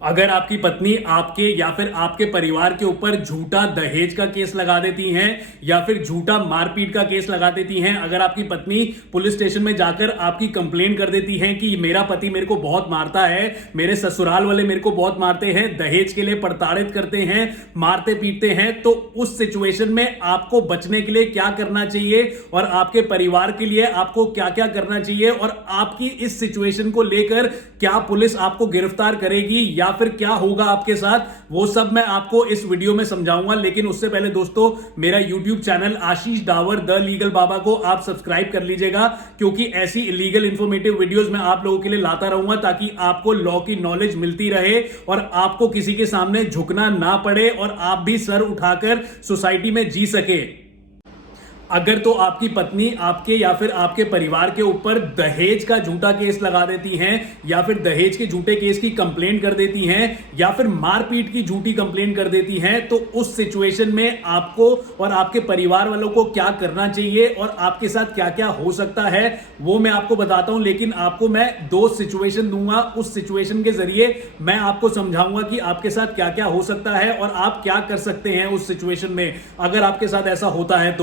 अगर आपकी पत्नी आपके या फिर आपके परिवार के ऊपर झूठा दहेज का केस लगा देती हैं या फिर झूठा मारपीट का केस लगा देती हैं, अगर आपकी पत्नी पुलिस स्टेशन में जाकर आपकी कंप्लेन कर देती है कि मेरा पति मेरे को बहुत मारता है, मेरे ससुराल वाले मेरे को बहुत मारते हैं, दहेज के लिए प्रताड़ित करते हैं, मारते पीटते हैं, तो उस सिचुएशन में आपको बचने के लिए क्या करना चाहिए और आपके परिवार के लिए आपको क्या क्या करना चाहिए और आपकी इस सिचुएशन को लेकर क्या पुलिस आपको गिरफ्तार करेगी या फिर क्या होगा आपके साथ, वो सब मैं आपको इस वीडियो में समझाऊंगा। लेकिन उससे पहले दोस्तों, मेरा YouTube channel Ashish Dawar the legal Baba को आप सब्सक्राइब कर लीजिएगा, क्योंकि ऐसी लीगल इंफॉर्मेटिव वीडियोस मैं आप लोगों के लिए लाता रहूंगा ताकि आपको लॉ की नॉलेज मिलती रहे और आपको किसी के सामने झुकना ना पड़े और आप भी सर उठाकर सोसाइटी में जी सके। अगर तो आपकी पत्नी आपके या फिर आपके परिवार के ऊपर दहेज का झूठा केस लगा देती हैं या फिर दहेज के झूठे केस की कंप्लेंट कर देती हैं या फिर मारपीट की झूठी कंप्लेंट कर देती हैं, तो उस सिचुएशन में आपको और आपके परिवार वालों को क्या करना चाहिए और आपके साथ क्या क्या हो सकता है वो मैं आपको बताता हूं। लेकिन आपको मैं दो सिचुएशन दूंगा, उस सिचुएशन के जरिए मैं आपको समझाऊंगा कि आपके साथ क्या क्या हो सकता है और आप क्या कर सकते हैं उस सिचुएशन में अगर आपके साथ ऐसा होता है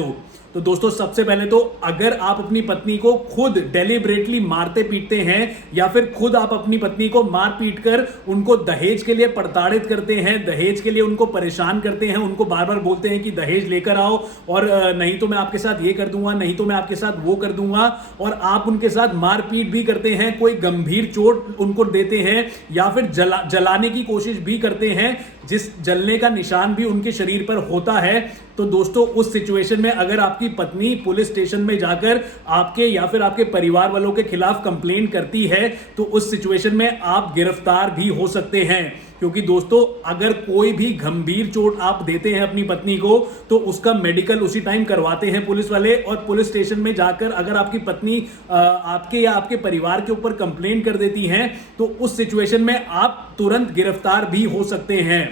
तो दोस्तों, सबसे पहले तो अगर आप अपनी पत्नी को खुद डेलिबरेटली मारते पीटते हैं या फिर खुद आप अपनी पत्नी को मार पीट कर उनको दहेज के लिए प्रताड़ित करते हैं, दहेज के लिए उनको परेशान करते हैं, उनको बार बार बोलते हैं कि दहेज लेकर आओ और नहीं तो मैं आपके साथ ये कर दूंगा, नहीं तो मैं आपके साथ वो कर दूंगा, और आप उनके साथ मारपीट भी करते हैं, कोई गंभीर चोट उनको देते हैं या फिर जलाने की कोशिश भी करते हैं, जिस जलने का निशान भी उनके शरीर पर होता है, तो दोस्तों उस सिचुएशन में अगर आपकी पत्नी पुलिस स्टेशन में जाकर आपके या फिर आपके परिवार वालों के खिलाफ कंप्लेंट करती है तो उस सिचुएशन में आप गिरफ्तार भी हो सकते हैं। क्योंकि दोस्तों, अगर कोई भी गंभीर चोट आप देते हैं अपनी पत्नी को तो उसका मेडिकल उसी टाइम करवाते हैं पुलिस वाले, और पुलिस स्टेशन में जाकर अगर आपकी पत्नी आपके या आपके परिवार के ऊपर कंप्लेंट कर देती है तो उस सिचुएशन में आप तुरंत गिरफ्तार भी हो सकते हैं।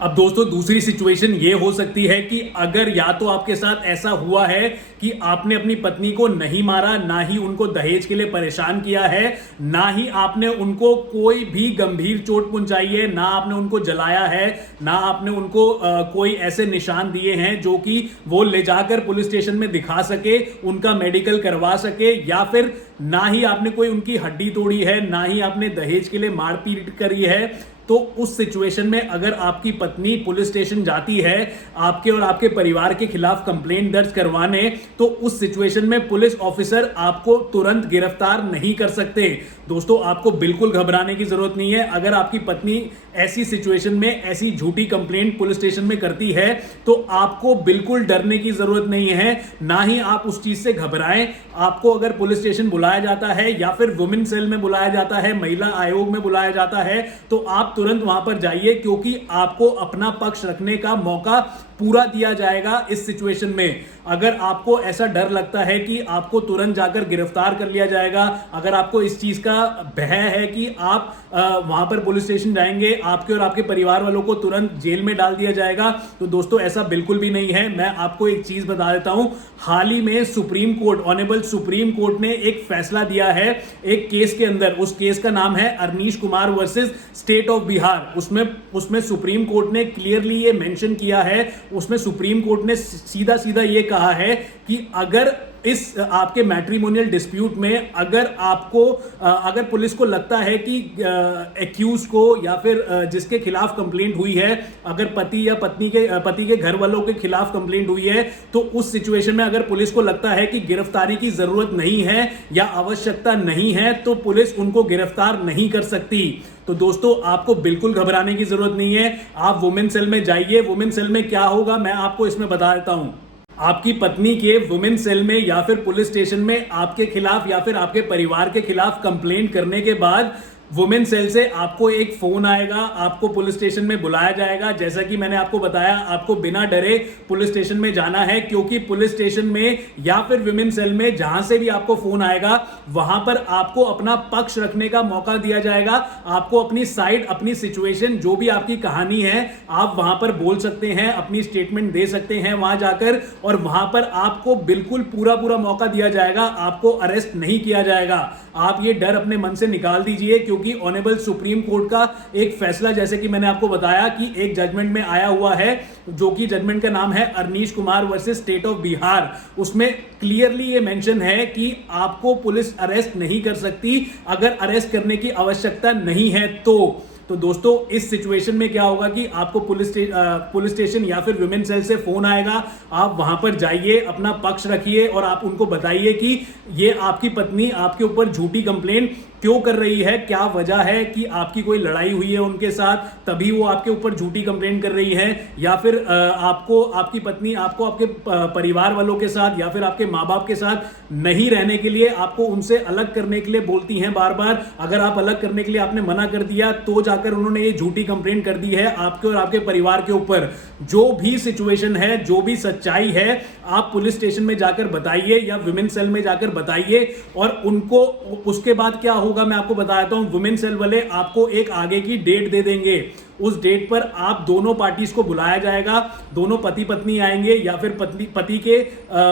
अब दोस्तों, दूसरी सिचुएशन ये हो सकती है कि अगर या तो आपके साथ ऐसा हुआ है कि आपने अपनी पत्नी को नहीं मारा, ना ही उनको दहेज के लिए परेशान किया है, ना ही आपने उनको कोई भी गंभीर चोट पहुंचाई है, ना आपने उनको जलाया है, ना आपने उनको कोई ऐसे निशान दिए हैं जो कि वो ले जाकर पुलिस स्टेशन में दिखा सके, उनका मेडिकल करवा सके, या फिर ना ही आपने कोई उनकी हड्डी तोड़ी है, ना ही आपने दहेज के लिए मारपीट करी है, तो उस सिचुएशन में अगर आपकी पत्नी पुलिस स्टेशन जाती है आपके और आपके परिवार के खिलाफ कंप्लेंट दर्ज करवाने, तो उस सिचुएशन में पुलिस ऑफिसर आपको तुरंत गिरफ्तार नहीं कर सकते। दोस्तों, आपको बिल्कुल घबराने की जरूरत नहीं है। अगर आपकी पत्नी ऐसी सिचुएशन में ऐसी झूठी कंप्लेंट पुलिस स्टेशन में करती है तो आपको बिल्कुल डरने की जरूरत नहीं है, ना ही आप उस चीज से घबराएं। आपको अगर पुलिस स्टेशन बुलाया जाता है या फिर वुमेन सेल में बुलाया जाता है, महिला आयोग में बुलाया जाता है, तो आप तुरंत वहां पर जाइए, क्योंकि आपको अपना पक्ष रखने का मौका पूरा दिया जाएगा इस सिचुएशन में। अगर आपको ऐसा डर लगता है कि आपको तुरंत जाकर गिरफ्तार कर लिया जाएगा, अगर आपको इस चीज का भय है कि आप वहां पर पुलिस स्टेशन जाएंगे, आपके और आपके परिवार वालों को तुरंत जेल में डाल दिया जाएगा, तो दोस्तों ऐसा बिल्कुल भी नहीं है। मैं आपको एक चीज बता देता हूं, हाल ही में supreme court, honourable supreme court ने एक फैसला दिया है एक केस के अंदर। उस केस का नाम है Arnesh Kumar versus state of Bihar. उसमें सुप्रीम कोर्ट ने क्लियरली ये मेंशन किया है, उसमें सुप्रीम कोर्ट ने सीधा सीधा ये कहा है कि अगर इस आपके मैट्रिमोनियल डिस्प्यूट में अगर पुलिस को लगता है कि एक्यूज को या फिर जिसके खिलाफ कंप्लेंट हुई है, अगर पति या पत्नी के घर वालों के खिलाफ कंप्लेंट हुई है, तो उस सिचुएशन में अगर पुलिस को लगता है कि गिरफ्तारी की जरूरत नहीं है या आवश्यकता नहीं है, तो पुलिस उनको गिरफ्तार नहीं कर सकती। तो दोस्तों, आपको बिल्कुल घबराने की जरूरत नहीं है। आप वुमेन सेल में जाइए। वुमेन सेल में क्या होगा मैं आपको इसमें बता देता हूं। आपकी पत्नी के वुमेन सेल में या फिर पुलिस स्टेशन में आपके खिलाफ या फिर आपके परिवार के खिलाफ कंप्लेंट करने के बाद वुमेन सेल से आपको एक फोन आएगा, आपको पुलिस स्टेशन में बुलाया जाएगा। जैसा कि मैंने आपको बताया, आपको बिना डरे पुलिस स्टेशन में जाना है, क्योंकि पुलिस स्टेशन में या फिर वुमेन सेल में जहां से भी आपको फोन आएगा वहां पर आपको अपना पक्ष रखने का मौका दिया जाएगा। आपको अपनी साइड, अपनी सिचुएशन, जो भी आपकी कहानी है, आप वहां पर बोल सकते हैं, अपनी स्टेटमेंट दे सकते हैं वहां जाकर, और वहां पर आपको बिल्कुल पूरा मौका दिया जाएगा। आपको अरेस्ट नहीं किया जाएगा। आप ये डर अपने मन से निकाल दीजिए, क्योंकि क्योंकि ऑनरेबल सुप्रीम कोर्ट का एक फैसला, जैसे कि मैंने आपको बताया कि एक जजमेंट में आया हुआ है, जो कि जजमेंट का नाम है Arnesh Kumar versus state of Bihar. उसमें क्लियरली ये मेंशन है कि आपको पुलिस अरेस्ट नहीं कर सकती अगर अरेस्ट करने की आवश्यकता नहीं है। तो दोस्तों इस सिचुएशन में क्या होगा कि आपको पुलिस स्टेशन या फिर विमेन सेल से फोन आएगा, आप वहां पर जाइए, अपना पक्ष रखिए और आप उनको बताइए कि ये आपकी पत्नी आपके ऊपर झूठी कंप्लेंट क्यों कर रही है, क्या वजह है कि आपकी कोई लड़ाई हुई है उनके साथ तभी वो आपके ऊपर झूठी कंप्लेंट कर रही है, या फिर आपको आपकी पत्नी आपको आपके परिवार वालों के साथ या फिर आपके माँ बाप के साथ नहीं रहने के लिए आपको उनसे अलग करने के लिए बोलती हैं बार बार। अगर आप अलग करने के लिए आपने मना कर दिया तो जाकर उन्होंने ये झूठी कंप्लेंट कर दी है आपके और आपके परिवार के ऊपर। जो भी सिचुएशन है, जो भी सच्चाई है, आप पुलिस स्टेशन में जाकर बताइए या विमेन सेल में जाकर बताइए और उनको उसके बाद क्या होगा मैं आपको बताता हूं। वुमेन सेल वाले आपको एक आगे की डेट दे देंगे, उस डेट पर आप दोनों पार्टीज को बुलाया जाएगा, दोनों पति पत्नी आएंगे या फिर पति के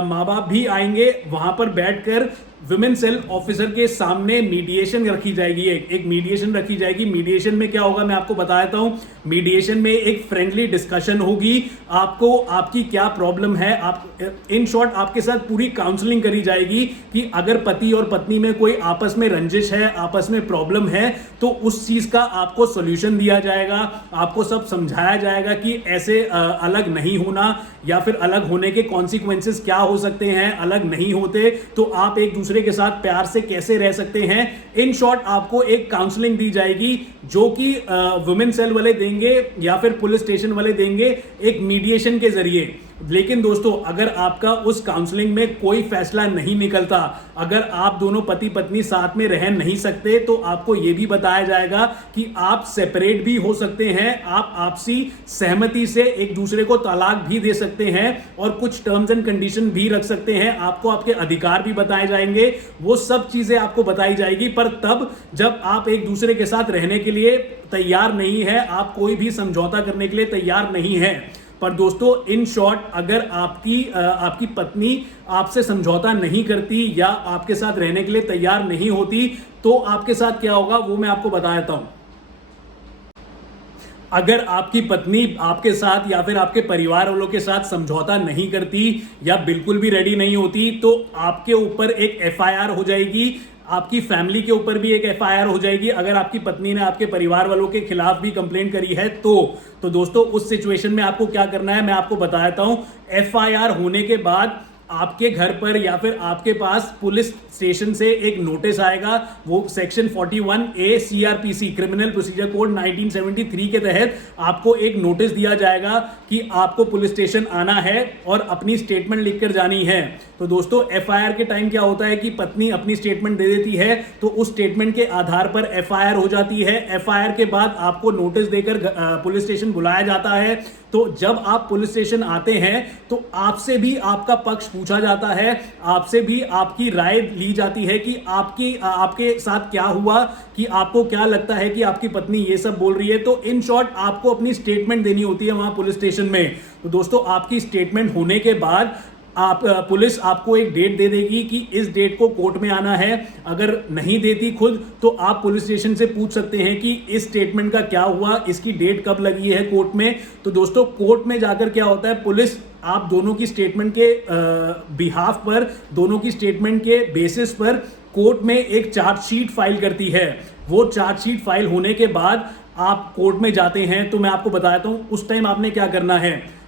माँ बाप भी आएंगे। वहां पर बैठकर विमेन सेल ऑफिसर के सामने मीडिएशन रखी जाएगी, एक मीडिएशन रखी जाएगी। मीडिएशन में क्या होगा मैं आपको बता देता हूं। मीडिएशन में एक फ्रेंडली डिस्कशन होगी, आपको आपकी क्या प्रॉब्लम है, आप इन शॉर्ट आपके साथ पूरी काउंसलिंग करी जाएगी कि अगर पति और पत्नी में कोई आपस में रंजिश है, आपस में प्रॉब्लम है, तो उस चीज का आपको सॉल्यूशन दिया जाएगा। आपको सब समझाया जाएगा कि ऐसे अलग नहीं होना या फिर अलग होने के कॉन्सिक्वेंसेस क्या हो सकते हैं, अलग नहीं होते तो आप एक दूसरे के साथ प्यार से कैसे रह सकते हैं। इन शॉर्ट आपको एक काउंसलिंग दी जाएगी जो कि वुमेन सेल वाले देंगे या फिर पुलिस स्टेशन वाले देंगे एक मीडिएशन के जरिए। लेकिन दोस्तों अगर आपका उस काउंसलिंग में कोई फैसला नहीं निकलता, अगर आप दोनों पति पत्नी साथ में रह नहीं सकते, तो आपको यह भी बताया जाएगा कि आप सेपरेट भी हो सकते हैं, आप आपसी सहमति से एक दूसरे को तलाक भी दे सकते हैं और कुछ टर्म्स एंड कंडीशन भी रख सकते हैं। आपको आपके अधिकार भी बताए जाएंगे, वो सब चीजें आपको बताई जाएगी, पर तब जब आप एक दूसरे के साथ रहने के लिए तैयार नहीं है, आप कोई भी समझौता करने के लिए तैयार नहीं है। पर दोस्तों इन शॉर्ट अगर आपकी पत्नी आपसे समझौता नहीं करती या आपके साथ रहने के लिए तैयार नहीं होती तो आपके साथ क्या होगा वो मैं आपको बता देता हूं। अगर आपकी पत्नी आपके साथ या फिर आपके परिवार वालों के साथ समझौता नहीं करती या बिल्कुल भी रेडी नहीं होती तो आपके ऊपर एक एफआईआर हो जाएगी, आपकी फैमिली के ऊपर भी एक एफआईआर हो जाएगी। अगर आपकी पत्नी ने आपके परिवार वालों के खिलाफ भी कंप्लेंट करी है तो दोस्तों उस सिचुएशन में आपको क्या करना है मैं आपको बताता हूं। एफआईआर होने के बाद आपके घर पर या फिर आपके पास पुलिस स्टेशन से एक नोटिस आएगा, वो section 41A CrPC criminal procedure code 1973 के तहत आपको एक नोटिस दिया जाएगा कि आपको पुलिस स्टेशन आना है और अपनी स्टेटमेंट लिखकर जानी है। तो दोस्तों एफआईआर के टाइम क्या होता है कि पत्नी अपनी स्टेटमेंट दे देती है तो उस स्टेटमेंट के आधार पर एफआईआर हो जाती है। एफआईआर के बाद आपको नोटिस देकर पुलिस स्टेशन बुलाया जाता है। तो जब आप पुलिस स्टेशन आते हैं तो आपसे भी आपका पक्ष पूछा जाता है, आपसे भी आपकी राय ली जाती है कि आपके साथ क्या हुआ, कि आपको क्या लगता है कि आपकी पत्नी ये सब बोल रही है। तो इन शॉर्ट आपको अपनी स्टेटमेंट देनी होती है वहां पुलिस स्टेशन में। तो दोस्तों आपकी स्टेटमेंट होने के बाद पुलिस आपको एक डेट दे देगी कि इस डेट को कोर्ट में आना है। अगर नहीं देती खुद तो आप पुलिस स्टेशन से पूछ सकते हैं कि इस स्टेटमेंट का क्या हुआ, इसकी डेट कब लगी है कोर्ट में। तो दोस्तों कोर्ट में जाकर क्या होता है, पुलिस आप दोनों की स्टेटमेंट के बिहाफ पर, दोनों की स्टेटमेंट के बेसिस पर कोर्ट में एक चार्जशीट फाइल करती है। वो चार्जशीट फाइल होने के बाद आप कोर्ट में जाते हैं। तो मैं आपको बताता हूं उस टाइम आपने क्या करना है।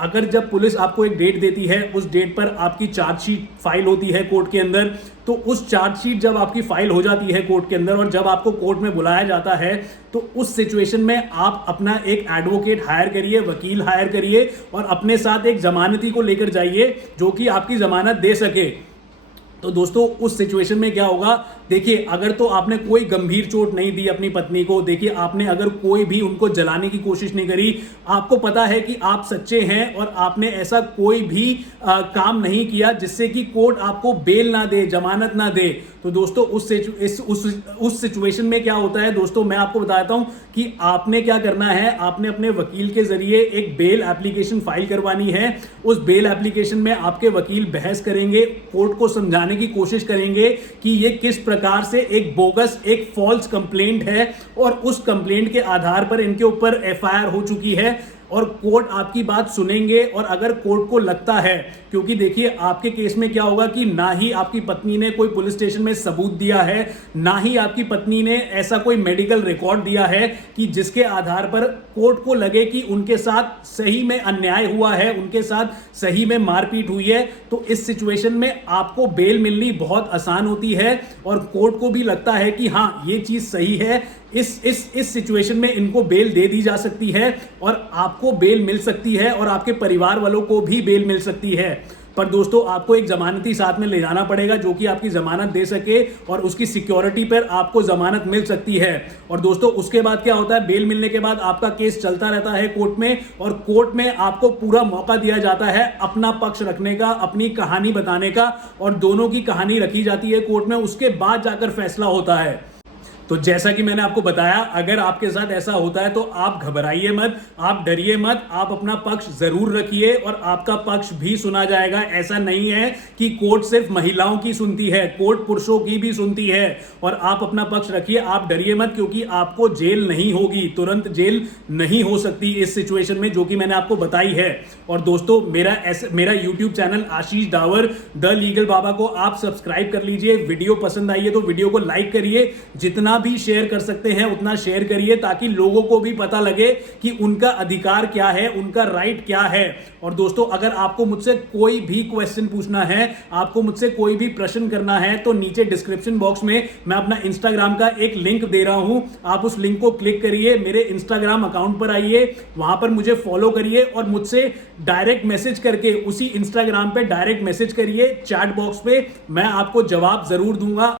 अगर जब पुलिस आपको एक डेट देती है, उस डेट पर आपकी चार्जशीट फाइल होती है कोर्ट के अंदर, तो उस चार्जशीट जब आपकी फाइल हो जाती है कोर्ट के अंदर और जब आपको कोर्ट में बुलाया जाता है तो उस सिचुएशन में आप अपना एक एडवोकेट हायर करिए, वकील हायर करिए और अपने साथ एक जमानती को लेकर जाइए जो कि आपकी जमानत दे सके। तो दोस्तों उस सिचुएशन में क्या होगा, देखिए अगर तो आपने कोई गंभीर चोट नहीं दी अपनी पत्नी को, देखिए आपने अगर कोई भी उनको जलाने की कोशिश नहीं करी, आपको पता है कि आप सच्चे हैं और आपने ऐसा कोई भी काम नहीं किया जिससे कि कोर्ट आपको बेल ना दे, जमानत ना दे, तो दोस्तों उस सिचुएशन में क्या होता है दोस्तों मैं आपको बताता हूं कि आपने क्या करना है। आपने अपने वकील के जरिए एक बेल एप्लीकेशन फाइल करवानी है। उस बेल एप्लीकेशन में आपके वकील बहस करेंगे, कोर्ट को समझाने समझाने की कोशिश करेंगे कि ये किस प्रकार से एक बोगस, एक फॉल्स कंप्लेंट है और उस कंप्लेंट के आधार पर इनके ऊपर एफआईआर हो चुकी है और कोर्ट आपकी बात सुनेंगे। और अगर कोर्ट को लगता है, क्योंकि देखिए आपके केस में क्या होगा कि ना ही आपकी पत्नी ने कोई पुलिस स्टेशन में सबूत दिया है, ना ही आपकी पत्नी ने ऐसा कोई मेडिकल रिकॉर्ड दिया है कि जिसके आधार पर कोर्ट को लगे कि उनके साथ सही में अन्याय हुआ है, उनके साथ सही में मारपीट हुई है, तो इस सिचुएशन में आपको बेल मिलनी बहुत आसान होती है और कोर्ट को भी लगता है कि हाँ ये चीज सही है, इस सिचुएशन में इनको बेल दे दी जा सकती है और आपको बेल मिल सकती है और आपके परिवार वालों को भी बेल मिल सकती है। पर दोस्तों आपको एक जमानती साथ में ले जाना पड़ेगा जो कि आपकी जमानत दे सके और उसकी सिक्योरिटी पर आपको जमानत मिल सकती है। और दोस्तों उसके बाद क्या होता है, बेल मिलने के बाद आपका केस चलता रहता है कोर्ट में और कोर्ट में आपको पूरा मौका दिया जाता है अपना पक्ष रखने का, अपनी कहानी बताने का और दोनों की कहानी रखी जाती है कोर्ट में। उसके बाद जाकर फैसला होता है। तो जैसा कि मैंने आपको बताया, अगर आपके साथ ऐसा होता है तो आप घबराइए मत, आप डरिए मत, आप अपना पक्ष जरूर रखिए और आपका पक्ष भी सुना जाएगा। ऐसा नहीं है कि कोर्ट सिर्फ महिलाओं की सुनती है, कोर्ट पुरुषों की भी सुनती है। और आप अपना पक्ष रखिए, आप डरिए मत, क्योंकि आपको जेल नहीं होगी, तुरंत जेल नहीं हो सकती इस सिचुएशन में जो कि मैंने आपको बताई है। और दोस्तों मेरा YouTube channel Ashish Dawar the legal Baba को आप सब्सक्राइब कर लीजिए। वीडियो पसंद आई है तो वीडियो को लाइक करिए, जितना भी शेयर कर सकते हैं उतना शेयर करिए ताकि लोगों को भी पता लगे कि उनका अधिकार क्या है, उनका राइट क्या है। और दोस्तों अगर आपको मुझसे कोई भी क्वेश्चन पूछना है, आपको मुझसे कोई भी प्रश्न करना है तो नीचे डिस्क्रिप्शन बॉक्स में मैं अपना इंस्टाग्राम का एक लिंक दे रहा हूं, आप उस लिंक को क्लिक करिए, मेरे इंस्टाग्राम अकाउंट पर आइए, वहां पर मुझे फॉलो करिए और मुझसे डायरेक्ट मैसेज करके उसी इंस्टाग्राम पे डायरेक्ट मैसेज करिए चैट बॉक्स पे, मैं आपको जवाब जरूर दूंगा।